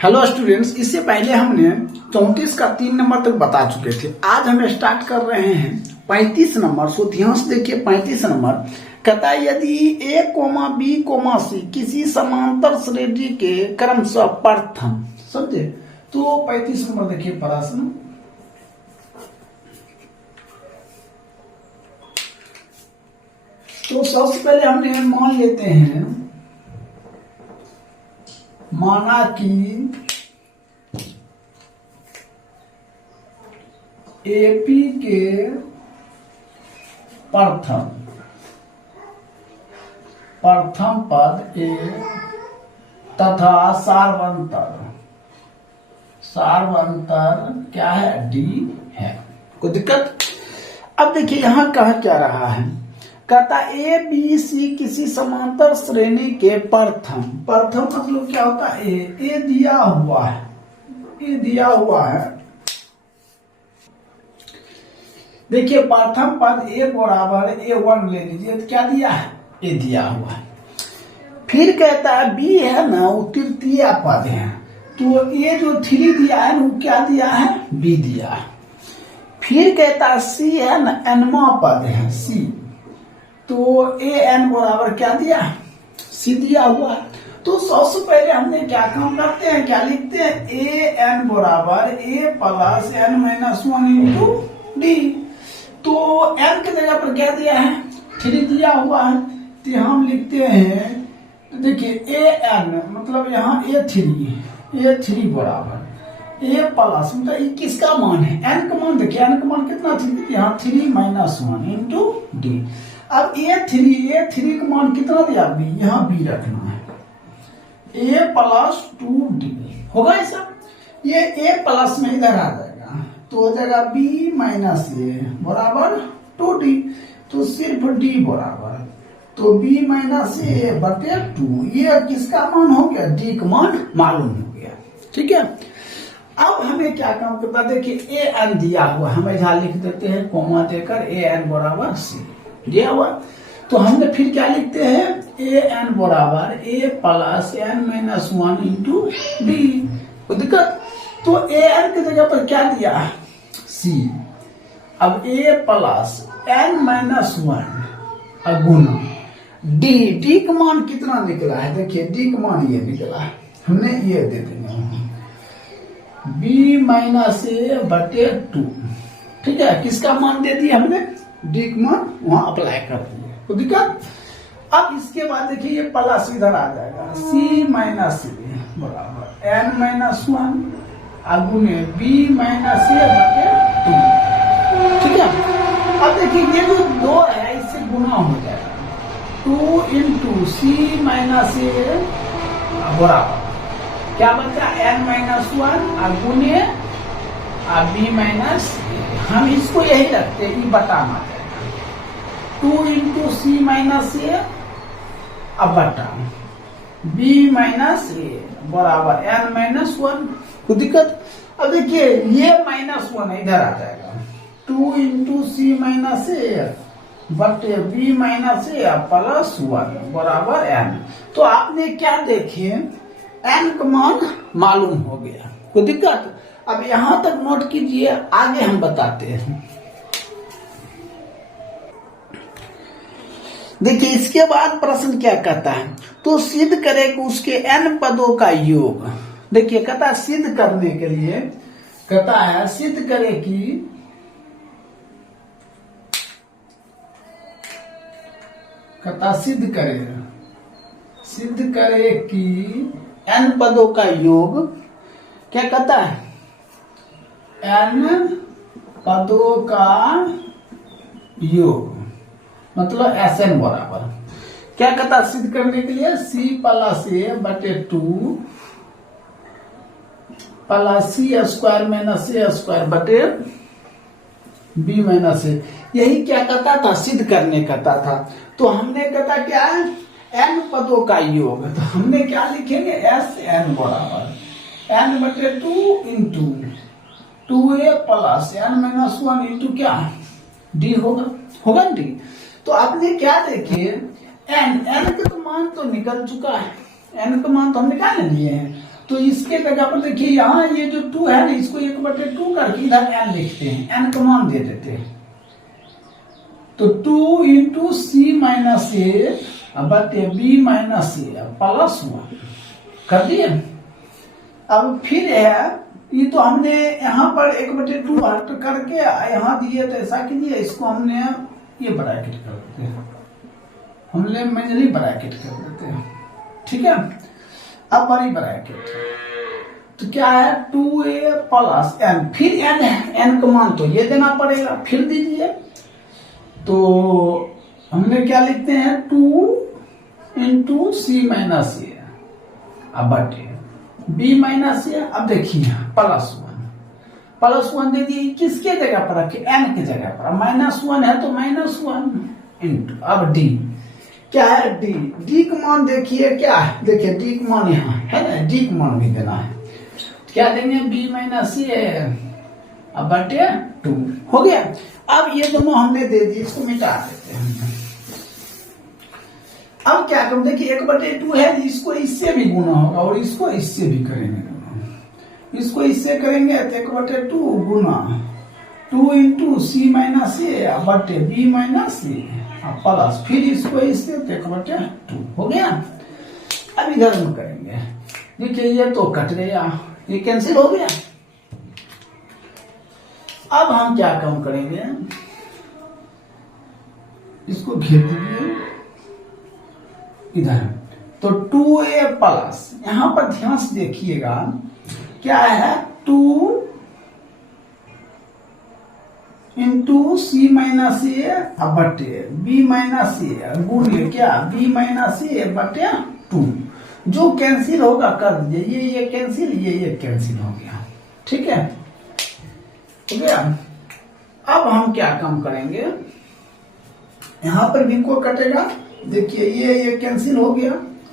Hello students, इससे पहले हमने 34 का 3 नंबर तक बता चुके थे। आज हम स्टार्ट कर रहे हैं 35 नंबर। सो ध्यान से देखिए 35 नंबर कहता है यदि a, b, c किसी समांतर श्रेणी के क्रमशः प्रथम, समझे? तो 35 नंबर देखिए प्रश्न। तो सबसे पहले हमने मान लेते हैं, माना कि एपी के प्रथम पद ए तथा सार्वंतर क्या है? डी है। कोई दिक्कत? अब देखिए यहां कहा क्या रहा है, कहता ए बी सी किसी समांतर श्रेणी के प्रथम मतलब क्या होता है? ए दिया हुआ है, ए दिया हुआ है। देखिए प्रथम पद ए बराबर A1 ले लीजिए, तो क्या दिया है? ए दिया हुआ है। फिर कहता है बी है ना, वो तृतीय पद है, तो ए जो 3 दिया है वो क्या दिया है? बी दिया है। फिर कहता है सी है ना, nवां पद है सी, तो ए एन बराबर क्या दिया? सी दिया हुआ है। तो सबसे पहले हमने क्या काम करते हैं, क्या लिखते हैं? ए एन बराबर ए plus N minus 1 into D. तो एन की जगह पर क्या दिया है? 3 दिया हुआ है, तो हम लिखते हैं, तो देखिए ए एन मतलब यहाँ ए3 बराबर ए प्लस, मतलब ये किसका मान है? एन का मान। देखिए एन का मान कितना? यहाँ 3 माइनस 1 इंटू डी। अब ए3 का मान कितना दिया? बी, यहाँ बी रखना है, ए प्लस 2डी होगा ऐसा। ये ए प्लस में इधर आ जाएगा, तो हो जाएगा बी माइनस ए बराबर 2डी, तो सिर्फ डी बराबर, तो बी माइनस ए बटे 2। ये किसका मान हो गया? डी का मान मालूम हो गया। ठीक है, अब हमें क्या काम करता है? देखिए ए एन दिया हुआ, हम यहां लिख देते हैं कोमा देकर, ए एन बराबर सी दिया हुआ। तो हमने फिर क्या लिखते हैं? ए एन बराबर ए plus N minus 1 into D. कोई दिक्कत? तो ए एन की जगह पर क्या दिया? सी। अब ए प्लस एन माइनस 1 गुना डी का मान कितना निकला है? देखिए डी का मान ये निकला है, हमने ये दे देंगे बी माइनस ए बटे 2। ठीक है, किसका मान दे दिया हमने? डी का मान वहां अप्लाई कर दिए। तो दिक्कत? अब इसके बाद देखिए ये प्लस इधर आ जाएगा, सी माइनस ए बराबर एन माइनस 1 गुने बी माइनस ए बटे 2। ठीक है, अब देखिए ये जो 2 है इससे गुना हो जाएगा, 2 इंटू सी माइनस ए बराबर क्या बचा? एन माइनस 1 गुने बी माइनस ए। हम इसको यही रखते हैं, ये बताना जाएगा 2 इंटू सी माइनस ए अब बटा बी माइनस ए बराबर एन माइनस 1। कोई दिक्कत? अब देखिए ये माइनस 1 इधर आ जाएगा, 2 इंटू सी माइनस ए बटे बी माइनस ए प्लस 1 बराबर एन। तो आपने क्या देखे? एन का मान मालूम हो गया। कोई दिक्कत? अब यहां तक नोट कीजिए, आगे हम बताते हैं। देखिए इसके बाद प्रश्न क्या कहता है, तो सिद्ध करे कि उसके n पदों का योग। देखिए कहता है सिद्ध करने के लिए, कहता है सिद्ध करे कि सिद्ध करे कि n पदों का योग। क्या कहता है? n पदों का योग मतलब Sn बराबर क्या कहता है? सिद्ध करने के लिए c प्लस ए बटे 2 प्लस सी स्क्वायर माइनस ए स्क्वायर बटे बी माइनस ए। यही क्या कहता था? सिद्ध करने कहता था। तो हमने कहता क्या है? n पदों का योग। तो हमने क्या लिखेंगे? Sn बराबर n बटे 2 into 2a plus N minus 1 into क्या? डी होगा डी। तो आपने क्या देखे एन का तो मान तो निकल चुका है, एन का मान तो हम निकाल लिए हैं। तो इसके जगह पर देखिए यहाँ ये जो 2 है ना, इसको 1/2 करके इधर n लिखते हैं, n का मान दे देते हैं। तो 2 इंटू सी माइनस ए बटे बी माइनस ए प्लस 1 कर दिए। अब फिर है, ये तो हमने यहाँ पर 1/2 हट करके यहाँ दिए, तो ऐसा कीजिए, इसको हमने ये ब्रैकेट कर देते हैं, हमने मैनुअली ब्रैकेट कर देते हैं, ठीक है। अब बड़ी ब्रैकेट, तो क्या है 2a प्लस n, फिर n है, n का मान तो ये देना पड़ेगा, फिर दीजिए। तो हमने क्या लिखते हैं 2 इंटू सी माइनस ए अब बटे बी माइनस ए। अब देखिए प्लस 1 दे दिए, किसके जगह पर रखे, n की जगह पर, -1 है तो -1 इंटू, अब डी क्या है, डी का मान देखिए क्या है, देखिए डी का मान यहाँ है ना, डी का मान भी देना है, क्या देंगे बी माइनस ए अब बटे 2 हो गया। अब ये दोनों हमने दे दिए, इसको मिटा देते हैं। अब क्या करूं, देखिए 1/2 है, इसको इससे भी गुना होगा और इसको इससे भी करेंगे, इसको इससे करेंगे तो 1/2 गुना 2 इंटू सी माइनस ए बटे बी माइनस ए प्लस, फिर इसको इससे 1/2 हो गया। अब इधर हम करेंगे, देखिए ये तो कट गया, ये कैंसिल हो गया। अब हम क्या काम करेंगे, इसको घेर दीजिए इधर, तो 2a प्लस, यहां पर ध्यान से देखिएगा क्या है 2 इंटू सी माइनस ए बटे बी माइनस ए गुणिले क्या बी माइनस ए बटे 2, जो कैंसिल होगा कर दीजिए, ये कैंसिल, ये कैंसिल हो गया, ठीक है, हो गया। अब हम क्या काम करेंगे, यहां पर भी को कटेगा, देखिए ये कैंसिल हो गया,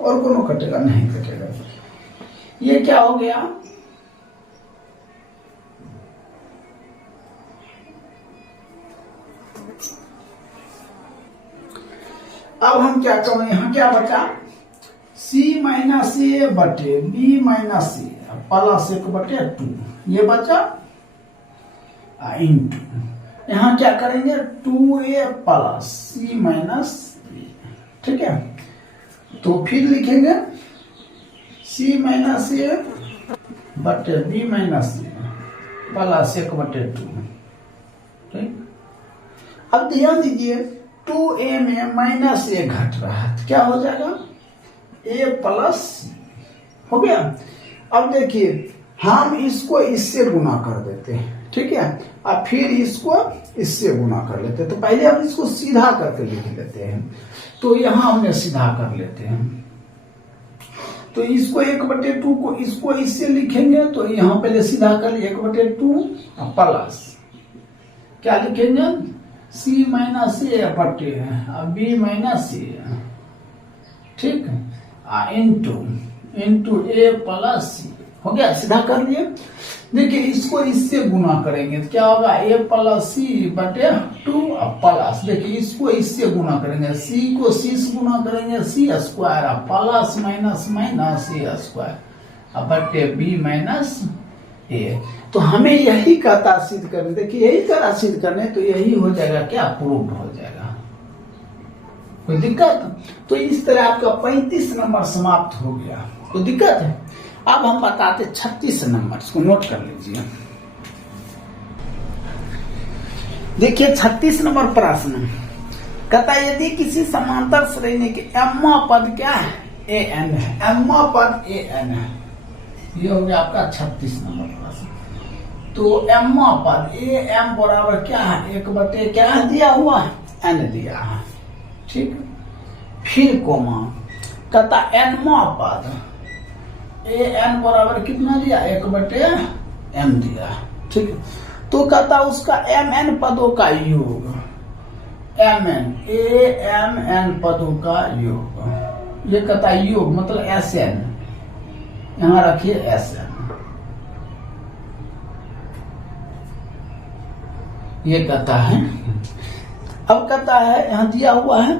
और कोनो कटेगा नहीं कटेगा, ये क्या हो गया, अब हम क्या करेंगे, यहाँ क्या बचा c माइनस ए बटे बी माइनस ए प्लस 1/2, ये बचा इंटू, यहाँ क्या करेंगे 2a प्लस सी माइनस बी, ठीक है। तो फिर लिखेंगे c माइनस ए बटे बी माइनस ए प्लस 1/2, ठीक। अब ध्यान दीजिए 2a में माइनस ए घट रहा है, क्या हो जाएगा a प्लस हो गया। अब देखिए हम इसको इससे गुना कर देते हैं, ठीक है, अब फिर इसको इससे गुना कर लेते हैं। तो पहले हम इसको सीधा करके लिख लेते हैं, तो यहां हमने सीधा कर लेते हैं, तो इसको 1/2 को इसको इससे लिखेंगे, तो यहां पहले सीधा कर लिए 1/2 प्लस क्या लिखेंगे सी माइनस ए बटे बी माइनस ए, ठीक, इंटू ए प्लस सी, हो गया, सीधा कर लिए। देखिए इसको इससे गुना करेंगे तो क्या होगा a प्लस सी बटे 2 प्लस, देखिए इसको इससे गुना करेंगे, c को c से गुना करेंगे c square plus minus minus a square बटे b माइनस a। तो हमें यही कहता सिद्ध करने, देखिए यही तरह सिद्ध करने, तो यही हो जाएगा क्या, प्रूव्ड हो जाएगा, कोई दिक्कत। तो इस तरह आपका 35 नंबर समाप्त हो गया, कोई दिक्कत है। अब हम बताते 36 नंबर, इसको नोट कर लीजिए। देखिए 36 नंबर प्रश्न कहता है यदि किसी समांतर श्रेणी के एम्मा पद क्या है an है, एम्मा पद an है, ये हो गया आपका 36 नंबर प्रश्न। तो एम्मा पद am बराबर क्या है 1 क्या दिया हुआ है n दिया है, ठीक। फिर कोमा कहता एनमा पद an बराबर कितना दिया 1/m दिया, ठीक। तो कहता उसका mn पदों का योग, mn पदों का योग, ये कहता योग मतलब sn, यहां रखिए sn, ये कहता है। अब कहता है यहां दिया हुआ है,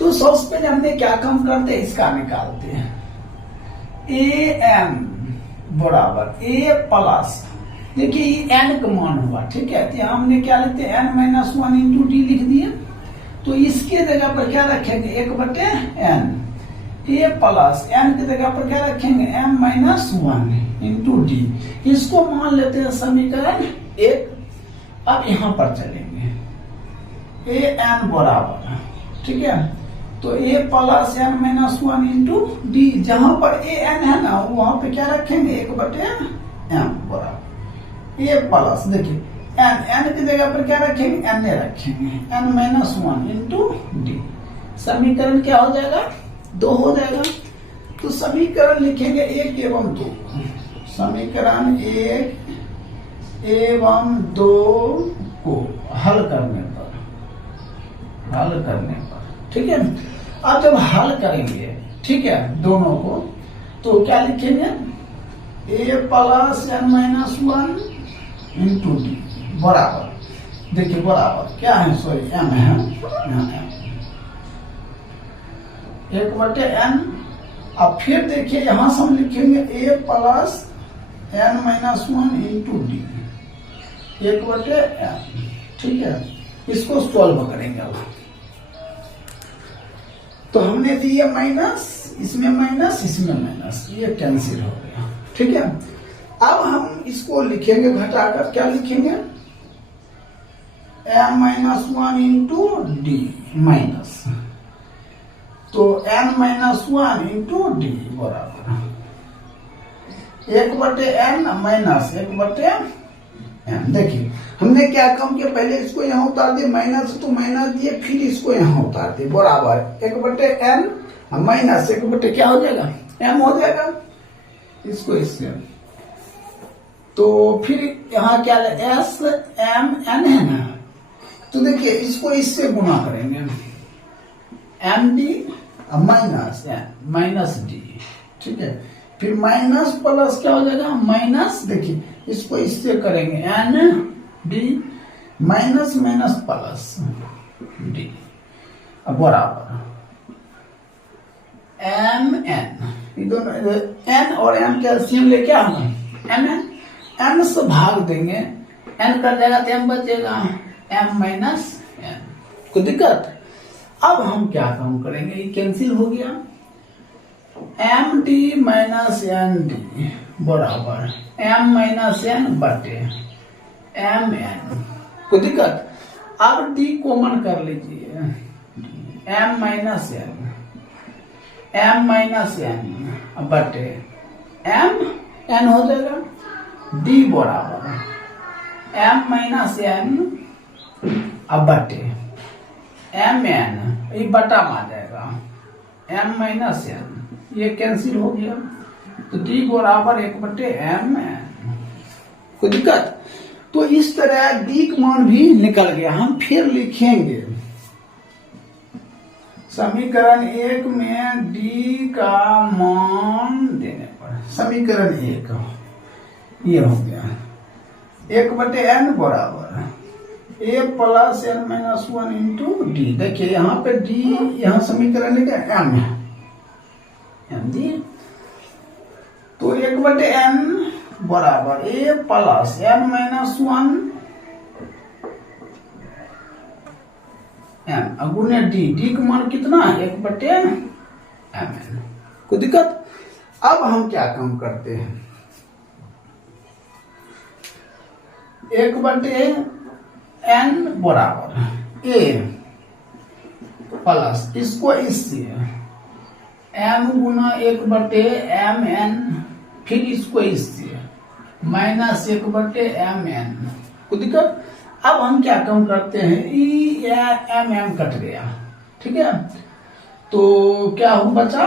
तो सबसे पहले हमने क्या काम करते हैं, इसका निकालते हैं। ए एन बराबर ए प्लस, देखिए ये एन का मान हुआ, ठीक है। तो हमने क्या लिखते हैं, n minus one into d लिख दिए। तो इसके जगह पर क्या रखेंगे, एक बटे एन, ए प्लस एन की जगह पर क्या रखेंगे, m minus one into d. इसको मान लेते हैं समीकरण एक। अब यहां पर चलेंगे, ए एन बराबर, ठीक है। तो A plus N minus one into D, जहां पर ए एन है ना वहां पे क्या रखेंगे, एक बटे एम बराबर ए प्लस, देखिए एन, एन की जगह पर क्या रखेंगे, एन ए रखेंगे, n minus one into d. समीकरण क्या हो जाएगा, 2 हो जाएगा। तो समीकरण लिखेंगे 1 एवं 2, समीकरण 1 एवं 2 को हल करने पर, ठीक है। अब जब हल करेंगे, ठीक है, दोनों को, तो क्या लिखेंगे, A plus N minus one into D बराबर, देखिए बराबर क्या है, सॉरी एम है, यहाँ एम, एक बटे एन। अब फिर देखिए यहां से हम लिखेंगे A plus N minus one into D, एक बटे एन, ठीक है। इसको सॉल्व करेंगे अब। तो हमने दिए माइनस, इसमें माइनस, इसमें माइनस, ये कैंसिल हो गया, ठीक है। अब हम इसको लिखेंगे घटाकर, क्या लिखेंगे, M minus one into D minus, तो N minus one into D बराबर एक बटे एन माइनस एक बटे एन। देखिए हमने क्या काम किया, पहले इसको यहाँ उतार दिए, माइनस तो माइनस दिए, फिर इसको यहाँ उतार दिए, बराबर एक बटे एन माइनस एक बटे क्या हो जाएगा, एम हो जाएगा, इसको इससे। तो फिर यहाँ क्या है, एस एम एन है ना, तो देखिए इसको इससे गुणा करेंगे, m d minus n minus d, ठीक है। फिर माइनस प्लस क्या हो जाएगा, माइनस, देखिए इसको इससे करेंगे, n d minus minus plus d बराबर एम एन, ये दोनों एन और एम कैल्सियम लेके आना, एम एन, एन से भाग देंगे, एन कर जाएगा तो एम बचेगा, एम माइनस एन, कोई दिक्कत। अब हम क्या काम करेंगे, ये कैंसिल हो गया, m d minus n d बराबर एम माइनस एन बटे एम एन, कोई दिक्कत। अब डी कॉमन कर लीजिए, एम माइनस एन बटे एम एन हो जाएगा, डी बराबर एम माइनस एन अब बटे एम एन, ये बटा में आ जाएगा, एम माइनस एन, ये कैंसिल हो गया, तो डी बराबर एक बटे एम एन, कोई दिक्कत। तो इस तरह डी का मान भी निकल गया। हम फिर लिखेंगे समीकरण 1 में डी का मान देने पर, समीकरण 1 ये हो गया, एक बटे एन बराबर ए plus N minus one into D. देखिए यहाँ पे डी, यहाँ समीकरण लिखा एम है, एम डी, तो एक बटे एन बराबर ए plus N minus one M अगुने डी, डी का मान कितना है, एक बटे एम एन, कोई दिक्कत। अब हम क्या काम करते हैं, एक बटे एन बराबर ए प्लस, इसको इससे एम गुना एक बटे एम एन, फिर इसको इससे माइनस एक बटे एम एन, कोई दिक्कत। अब हम क्या काम करते हैं, ई या एम एम कट गया, ठीक है। तो क्या हो बचा,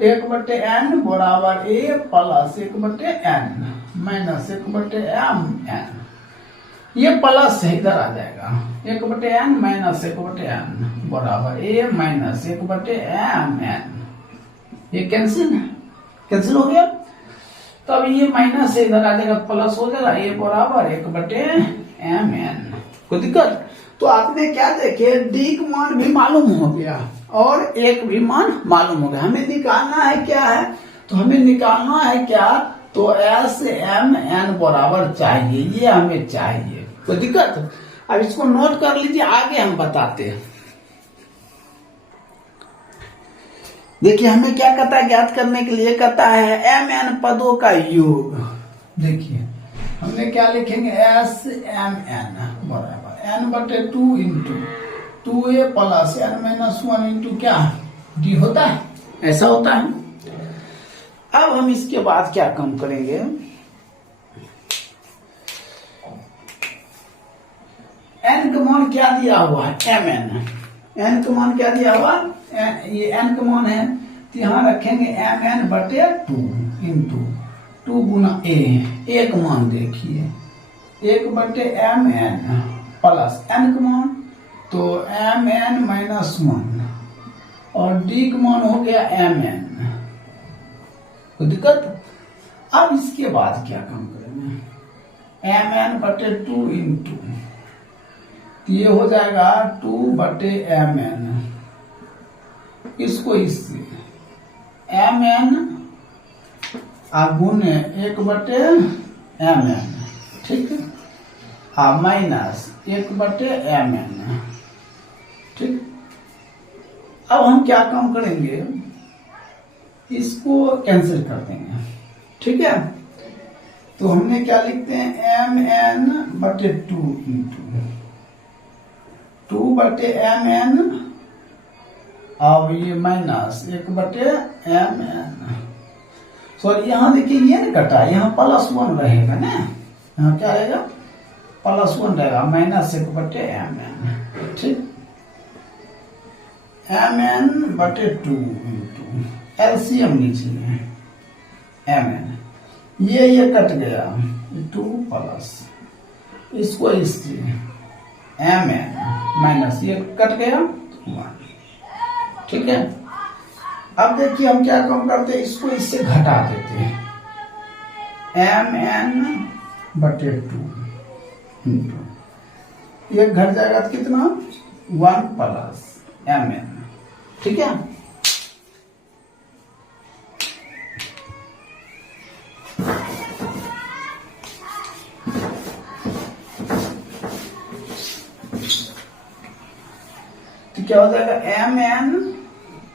एक बटे एन बराबर ए प्लस एक बटे एन माइनस एक बटे एम एन, ये प्लस है इधर आ जाएगा, एक बटे एन माइनस एक बटे एन बराबर ए माइनस एक बटे एम एन, ये कैंसिल हो गया। तब ये माइनस से इधर आ जाएगा, प्लस हो जाएगा, ए बराबर एक बटे एम एन, कोई दिक्कत। तो आपने क्या देखे, डी का मान भी मालूम हो गया और एक भी मान मालूम हो गया, हमें निकालना है क्या है, तो हमें निकालना है क्या, तो एस एम एन बराबर चाहिए, ये हमें चाहिए। कोई दिक्कत? अब इसको नोट कर लीजिए, आगे हम बताते हैं। देखिए हमें क्या कहता है, ज्ञात करने के लिए कहता है एम एन पदों का योग। देखिए हमने क्या लिखेंगे, एस एम एन बराबर एन बटे 2 into 2a plus N minus 1 into क्या डी होता है, ऐसा होता है। अब हम इसके बाद क्या काम करेंगे, एन का मान क्या दिया हुआ है, एम एन, एन का मान क्या दिया हुआ, ये एन का मान है, तो यहां रखेंगे एम एन बटे 2 इंटू 2 गुना ए का मान देखिए 1 बटे एम एन प्लस एन का मान, तो एम एन माइनस 1 और डी का मान हो गया एम एन। कोई दिक्कत? अब इसके बाद क्या काम करेंगे, एम एन बटे 2 इंटू, ये हो जाएगा 2 बटे एम एन, इसको इससे एम एन गुने 1 बटे एम एन, ठीक है, माइनस 1 बटे एम एन, ठीक। अब हम क्या काम करेंगे, इसको कैंसिल कर देंगे, ठीक है। तो हमने क्या लिखते हैं, एम एन बटे 2 इंटू 2 बटे एम एन, अब ये माइनस 1 बटे एम एन, सॉरी यहाँ देखिए ये नहीं कटा, यहाँ +1 रहेगा ना, यहाँ क्या रहेगा, +1 रहेगा, माइनस 1 बटे एम एन, ठीक। एम एन बटे 2 इंटू एलसीएम लीजिए एम एन, ये कट गया 2 प्लस इसको इससे एम एन माइनस ये कट गया 1, ठीक है। अब देखिए हम क्या काम करते हैं, इसको इससे घटा देते हैं, एम एन बटे 2 इंटू ये घट जाएगा तो कितना 1 प्लस एम एन, ठीक है। तो क्या हो जाएगा, एम एन,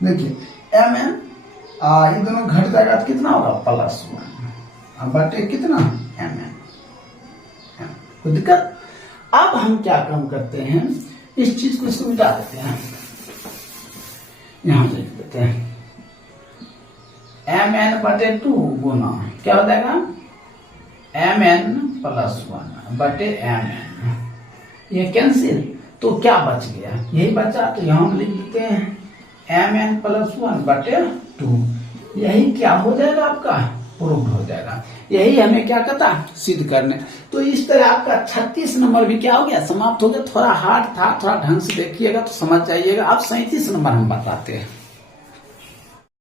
देखिए एम एन ये दोनों घट जाएगा तो कितना होगा +1 बटे कितना एम एन, कोई दिक्कत? अब हम क्या काम करते हैं, इस चीज को इसको मिटा देते हैं, यहां लिख देते हैं एम एन बटे 2 गुना क्या हो जाएगा, एम एन +1 बटे एम एन, ये कैंसिल, तो क्या बच गया, यही बचा, तो यहां हम लिख देते हैं एम एन +1 बटे 2, यही क्या हो जाएगा आपका प्रूव्ड हो जाएगा। यही हमें क्या कहता सिद्ध करने। तो इस तरह आपका 36 नंबर भी क्या हो गया, समाप्त हो गया। थोड़ा हार्ड था, थोड़ा ढंग से देखिएगा तो समझ जाइएगा। अब 37 नंबर हम बताते हैं।